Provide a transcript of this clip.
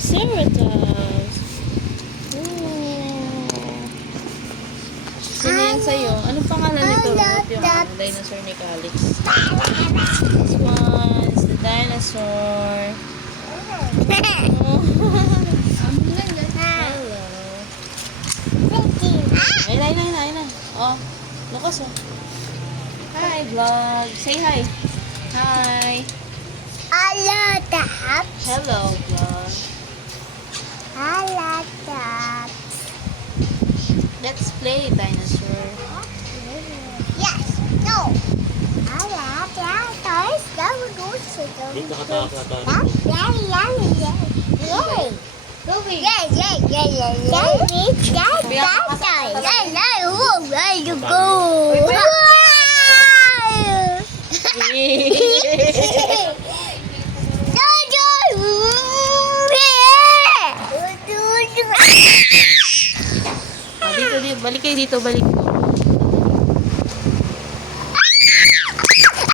Triceratops. Oh. Sino yan sa'yo? Anong pangalan nito? Yung dinosaur ni Calix. This one's the dinosaur. Oh. Hello. Ayun na. Oh, lakas oh. Hi, vlog. Say hi. Hi. Hello, Dad. Hello, vlog. Hello, Dad. Let's play dinosaur. Yes. No. Hello, Dad. Toys. Dito ka takot. Yay. Dito. Balik kayo dito, balik.